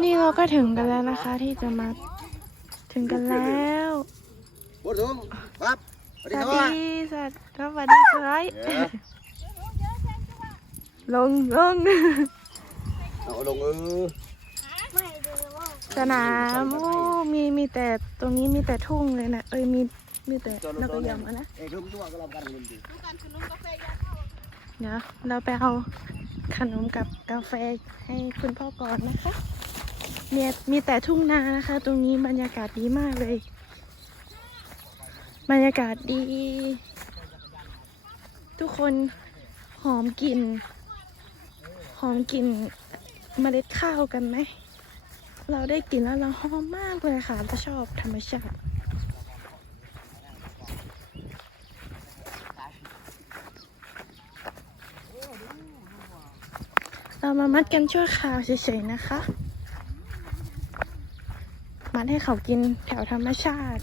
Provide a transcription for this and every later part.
นี่เราก็ถึงกันแล้วนะคะที่จะมาถึงกันแล้วพูดถึงครับสวัสสดีวัสครับดีสวัสดีครับสวัสดีครับเออลงลงเอาลงเออสนามโอ้มีมีแต่ตรงนี้มีแต่ทุ่งเลยนะเอ้ยมีมีแต่นกกระยอมอะนะเอ้ยเริ่มตัวก็ลองกันเงินดีเดี๋ยวเราไปเอาขนมกับกาแฟให้คุณพ่อก่อนนะคะ มีมีแต่ทุ่งนานะคะ ตรงนี้บรรยากาศดีมากเลย บรรยากาศดี ทุกคนหอมกลิ่นหอมกลิ่นเมล็ดข้าวกันไหม เราได้กลิ่นแล้วเราหอมมากเลยค่ะเราชอบธรรมชาติเรามามัดกันชั่วคราวเฉยๆนะคะ มัดให้เขากินแถวธรรมชาติ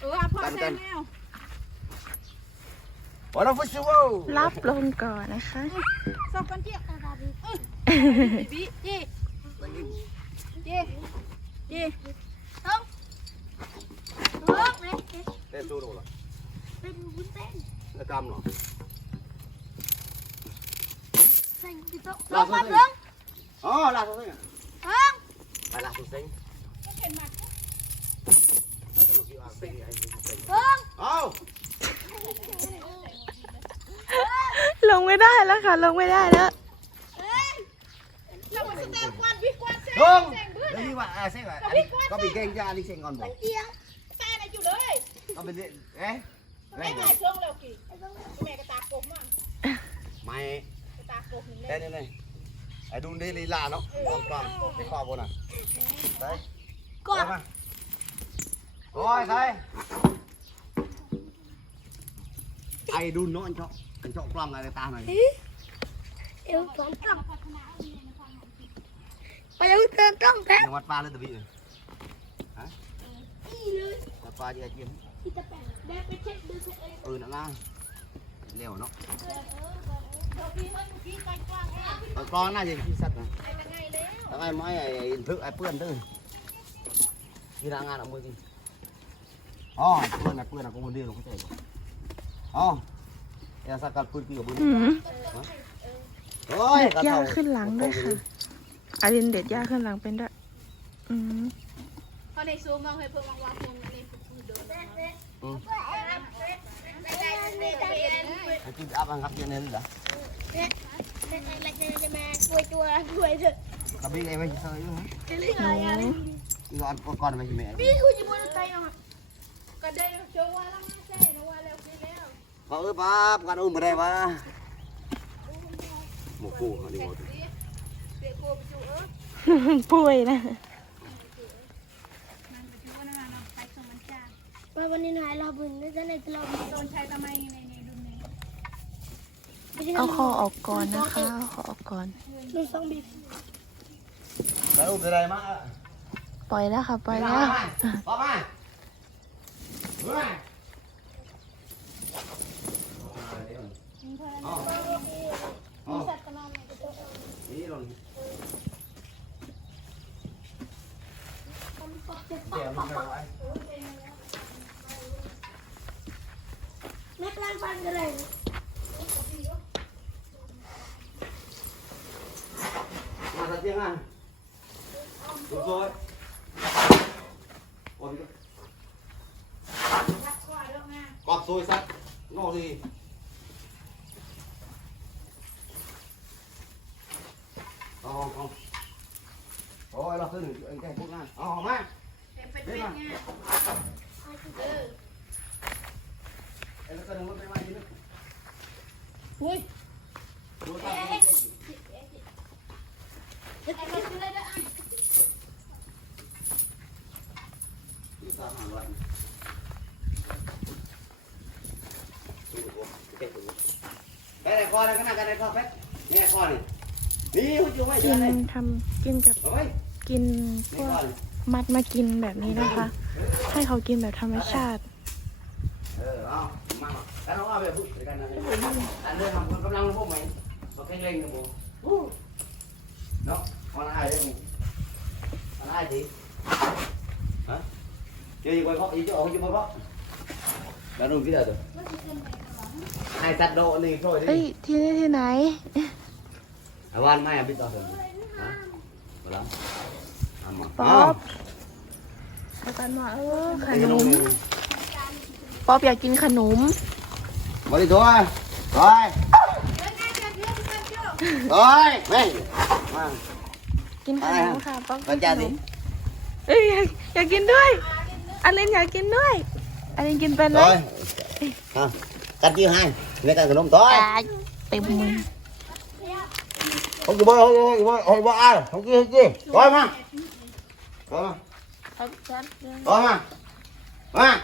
เออเอาพ่อแซมแมว วันเราฟิชวลรับลงก่อนนะคะสอบกันเจี๊ยบบีเจี๊เจี๊เจี๊ต้องต้องเลยเต้นสู้ดูหรอเป็นวุ้นเส้นแล้วกำหรอใส่ติดโต๊ะลงมาลงอ๋อลาสุดเซ็งลงไปลาสุดเซ็งลงเอาลงไม่ได้แล้วค่ะ ลงไม่ได้แล้วเราสเต็ปกวนพี่กวนเส้นลงเดี๋ยวนี้ว่าเซ็งอะก็มีเก่งจ้าลิเซ็งก่อนบอก เอียงแฟนอยู่เลยก็เป็นเอ๊ะไม่หายเชิงแล้วกี่แม่กระตากบมั่งไม่กระตากบนี่เต้นนี่ไอ้ดูนี่ลีลาเนาะกองกองไปข้อบนอะไปก่อนมาโอ้ยใครไอ้ดูเนาะอันเจาะอันเจาะกล้องอะไรตาหน่อยเอวสองต้องไปยังเติมต้องแพ้ยังวัดปลาเลยตะบี้เลยนี่เลยวัดปลาจะจิ้มที่จะแปะแม่ไปเช็คดูเองเออนั่นนะเร็วเนาะเราพี่มันพี่กว้างๆเองตอนกลองน่าจะที่สัตว์นะไอ้ยังไงแล้วแล้วไอ้ไม้ไอ้ทึกไอ้เปื้อนดื้อที่ทางงานเอามือกินอ๋อเปื้อนไอ้เปื้อนอะกูคนเดียวลงเข้าใจอ๋อ ไอ้สัตว์กัดปืนกี่กับปืนอืมโอ้ยเด็ดหญ้าขึ้นหลังด้วยค่ะอารินเด็ดหญ้าขึ้นหลังเป็นด้วยอืมเขาในซูมมองให้เพิ่มมองว่าคนในผู้เดินอืมไม่ได้ไม่ได้ไม่ได้ไอ้ที่อัพอังครับยังไงเหรอช่วยตัวช่วยเถอะกระบี่ไอ้ไม่ใช่เยอะหนูอีกอันก่อนไม่ใช่ไหมพี่คุณจะมวนใจเอาก็ได้โชว์ว่าแล้วไม่ใช่นะว่าแล้วพี่ แล้วก็เออป้ากันอุ้มไปได้ปะหมูกูอันนี้หมดเดี๋ยวกูไปจูเออป่วยนะว่าวันนี้นายเราบุญนี่จะในเราบุญโดนใช้ทำไมในในดุนนี้เอาคอออกก่อนนะคะเอาคอออกก่อนดูสองบีแล้วอุ้มไปได้มาปล่อยแล้วค่ะปล่อยแล้วป้ามาเฮ้ยอ๋ออ๋อนี่ลงเดี๋ยวมันจะไว้ แม่กลางฟันกันเลยมาสักเที่ยงอะดูโ không không thôi lo tư đừng cái cũng ăn ờ hòm á เป็นเป็นไงเออ em nó cần một cái mai đi nữa ui Ủa, tao đi cái gì? em nó cứ lên đó ăn Đi tao hàng loạt này. Cái này kho này, cái này, cái kho phết Cái kho này กินทำกินกับกินพวกมัดมากินแบบนี้นะคะ ให้เขากินแบบธรรมชาติเออเอามาแล้วเราเอาไปพูดกันนะอันเรื่องทำกำลังพวกไหมเราเก่งๆกันบุเนาะมันอะไรได้บุมันอะไรดีฮะเดี๋ยวอยู่ไปเพาะอยู่จะออกอยู่ไปเพาะแล้วนุ่มที่ไหนตัวไอ้สัตว์โดนี่โปรยดิเฮ้ยที่นี่ที่ไหน ไอ้วันไม่อะพี่ต่อเถอะฮะมาแล้วเอามาป๊อปแล้วกันว่าเออขนม ป๊อปอยากกินขนมมาดิตัวตัวตัวเฮ้ยมากินขนมค่ะป๊อปมากินขจานนดิมเอ้ยอยากอยากกินด้วยอลินอยากกินด้วยอลินกินเป็นไหมตัวฮะกัดยื้อให้ในการขนมตัวตายเต็มมือ không kêu bơi không kêu bơi không bơi ai không kêu kêu coi mà coi mà coi mà mà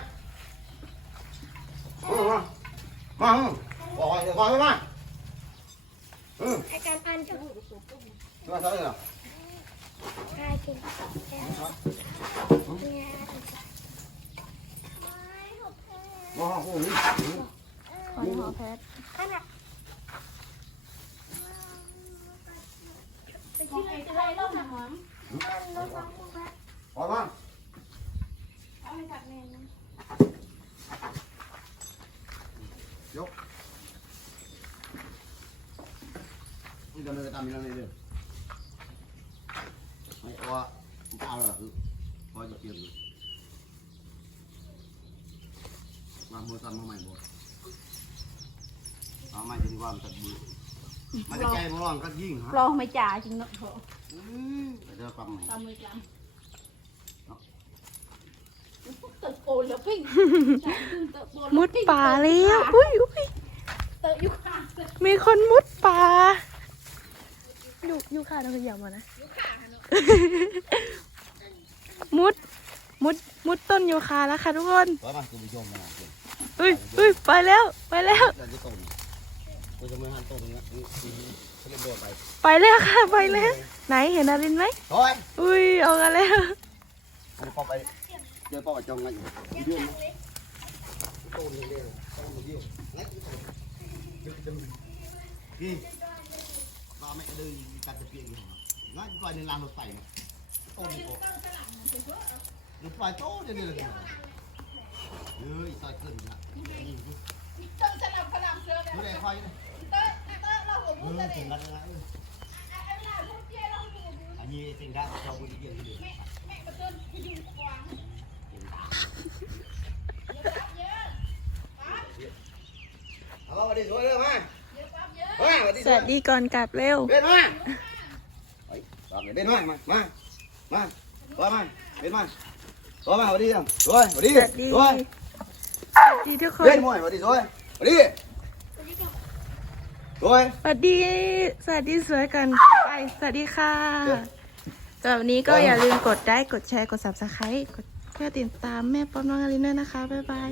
mà mà coi coi mà ừ ไอการ ไปกินไอ้ไข่ต้มหอมพอมั้งเอาไปตักแม่ยกนี่จะเลยตามนี้เลยเด้อไม่เอาอะเอาละคือพอจะเปลี่ยนมาโมซัมมาใหม่บ่เอาใหม่จนกว่ามันจะบูด mày bộ đó mày thì qua mình thật bự mày cái cây mua lòng cắt dinh ร hả อไม่จ่ายจริงเนอะเถอะ để cho cầm mày ตามมือจำเติบโตแล้วปิ้งเติบโตมุดป่าแล้วอุ้ยอุ้ยเติบอยู่ข้างเติบมีคนมุดป่าอยู่อยู่ค่ะเราขยับมานะมุดมุดมุดต้นยูคาแล้วค่ะทุกคน đó mà cứ bị chôn mà อุ้ยอุ้ยไปแล้วไปแล้ว là cái tồn tôi cho mấy han tồn nữa cái lên đồ này ไปแล้วค่ะไปแล้วไหนเห็นอารินไหม thôi อุ้ยออกกันแล้ว Anh Pop đây. Chơi Pop ở trong ngay. Điên nó. Tồn lên đây. Tồn một điêu. Ngay cái tồn. Đừng đừng. Đi. Ba mẹ đưa đi cắt cái chuyện gì hả? Ngay coi nên làm được phải này. Tồn đi cô. Được phải chỗ đây là gì? Ơi, sao cơn vậy? Nhìn đi. เติ บสลับขลับเสือแบบ Cứ đây khoai đây. เติบเติบเราหัวมุด Ừ, เลย thằng lăn lăn. ไอ้เวลาพูดเจี๊ยเราหัวมุด À nhi sinh ra cho bữa đi đi. แม่มาเติมที่ดินกว้าง Alo, đi rồi đây mà. Mà, đi สวัสดีก่อนกลับเร็ว Bên mà. Đấy, vào để bên mà, mà, mà. Mà. Qua mà, bên mà. Qua mà, vào đi không? Rồi, vào đi. สวัสดี Rồi. สวัสดี ทุกคน Bên mồi, vào đi rồi. Vào đi. Rồi. สวัสดี สวัสดีสวยกันไปสวัสดีค่ะสำหรับวันนี้ก็อย่าลืมกดได้กดแชร์กด subscribe กดเพื่อติดตามแม่ป๊อปน้องอารินด้วยนะคะ บ๊ายบาย